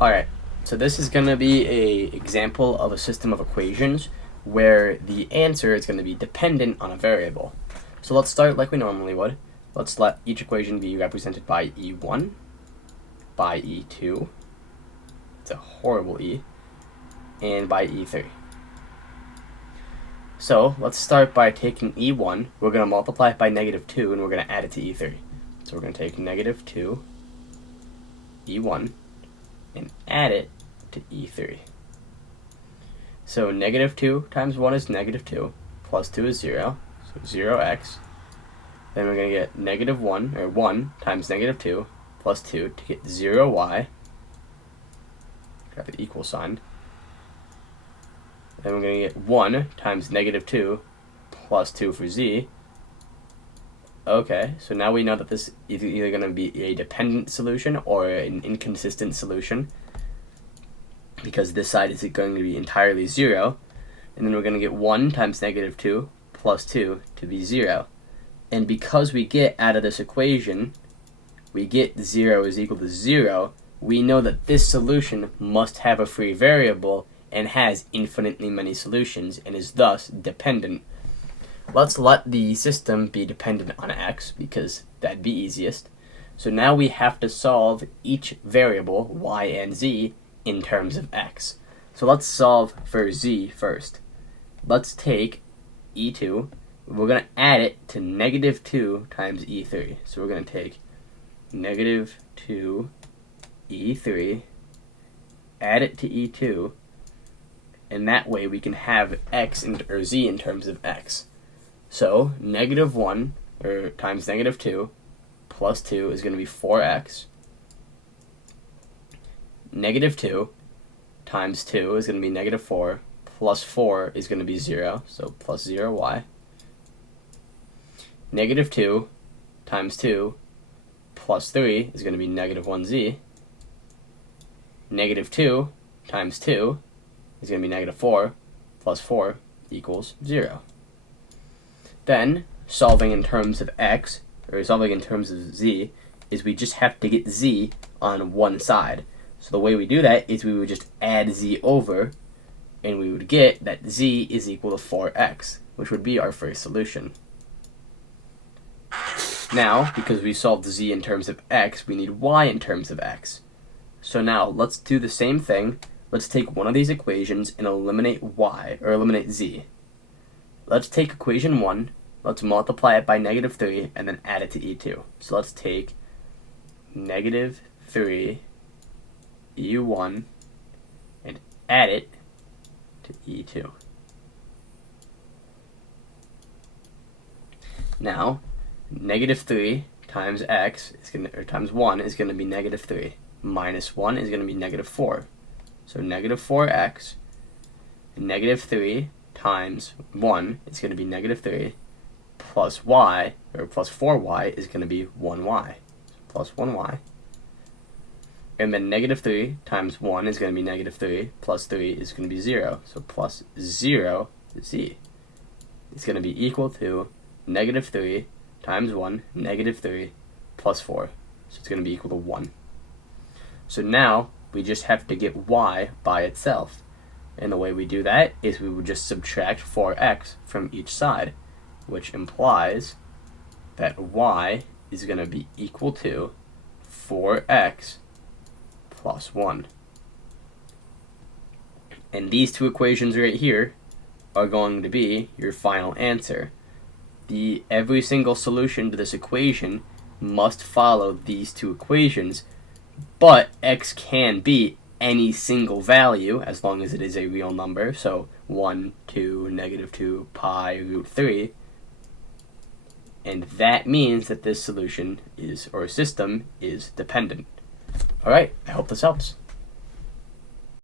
Alright, so this is going to be an example of a system of equations where the answer is going to be dependent on a variable. So let's start like we normally would. Let's let each equation be represented by E1, by E2, it's a horrible E, and by E3. So let's start by taking E1, we're going to multiply it by -2, and we're going to add it to E3. So we're going to take -2 E1 and add it to E3. So -2 times 1 is -2, plus 2 is 0, so 0x. Then we're going to get -1, or 1 times -2, plus 2 to get 0y. Got the equal sign. Then we're going to get 1 times -2, plus 2 for z. Okay, so now we know that this is either going to be a dependent solution or an inconsistent solution, because this side is going to be entirely 0, and then we're going to get 1 times -2 plus 2 to be 0. And because we get out of this equation, we get 0 is equal to 0, we know that this solution must have a free variable and has infinitely many solutions and is thus dependent. Let's let the system be dependent on x, because that'd be easiest. So now we have to solve each variable, y and z, in terms of x. So let's solve for z first. Let's take E2, we're going to add it to -2 times E3. So we're going to take -2 E3, add it to E2, and that way we can have x or z in terms of x. So -1 times -2 plus 2 is going to be 4x. -2 times 2 is going to be -4, plus 4 is going to be 0, so plus 0y. -2 times 2 plus 3 is going to be -1z. -2 times 2 is going to be -4, plus 4 equals 0. Then, solving in terms of x, or solving in terms of z, is we just have to get z on one side. So the way we do that is we would just add z over, and we would get that z is equal to 4x, which would be our first solution. Now, because we solved z in terms of x, we need y in terms of x. So now, let's do the same thing. Let's take one of these equations and eliminate y, or eliminate z. Let's take equation 1, let's multiply it by -3, and then add it to E2. So let's take -3 E1 and add it to E2. Now, -3 times x is going to, or times 1 is going to be -3. Minus 1 is going to be -4. So -4x, and -3 times 1 is going to be -3, plus y, or plus 4y, is going to be 1y. So plus 1y. And then -3 times 1 is going to be -3, plus 3 is going to be 0. So plus 0z is going to be equal to -3 times 1, -3, plus 4. So it's going to be equal to 1. So now we just have to get y by itself. And the way we do that is we would just subtract 4x from each side, which implies that y is going to be equal to 4x plus 1. And these two equations right here are going to be your final answer. Every single solution to this equation must follow these two equations, but x can be any single value as long as it is a real number, so 1, 2, -2, pi, √3, and that means that this solution is, or system, is dependent. Alright, I hope this helps.